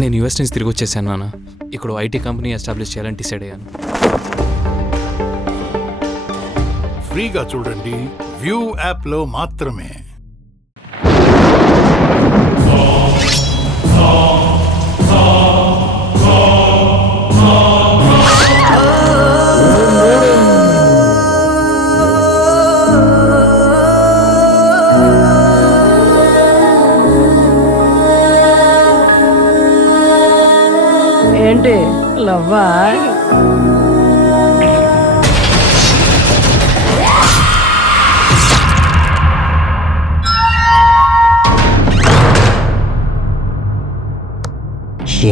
నేను యూఎస్ నుంచి తిరిగి వచ్చేసాను నాన్న. ఇక్కడ ఐటీ కంపెనీ ఎస్టాబ్లిష్ చేయాలని డిసైడ్ అయ్యాను. ఫ్రీగా చూడండి, వ్యూ యాప్లో మాత్రమే. ఏంటి లవ్వా?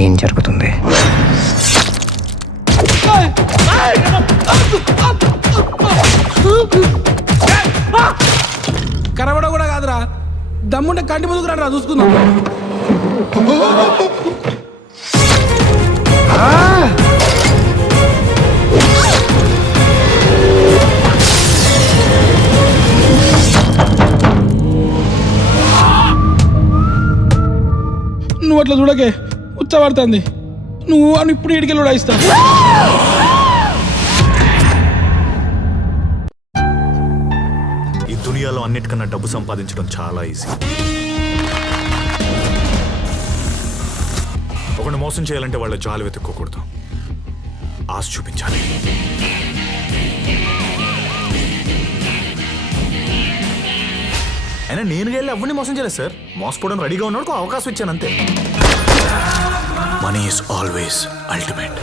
ఏం జరుగుతుంది? కరవడ కూడా కాదురా, దమ్ముంటే కంటి ముందుకు రా చూసుకుందాం. నువ్వు అట్లా చూడకే, ఉచ్చబడుతుంది. నువ్వు అని ఇప్పుడు ఇడికెళ్ళి ఉడాయిస్తా. ఈ దునియాలో అన్నిటికన్నా డబ్బు సంపాదించడం చాలా ఈజీ. ఒకరిని మోసం చేయాలంటే వాళ్ళ జాలు వెతుక్కోకూడదు, ఆశ చూపించాలి. అయినా నేను వెళ్ళి ఎవరిని మోసం చేయలేదు సార్. మోసపోవడం రెడీగా ఉన్నాడు, అవకాశం ఇచ్చాను అంతే. Money is always ultimate.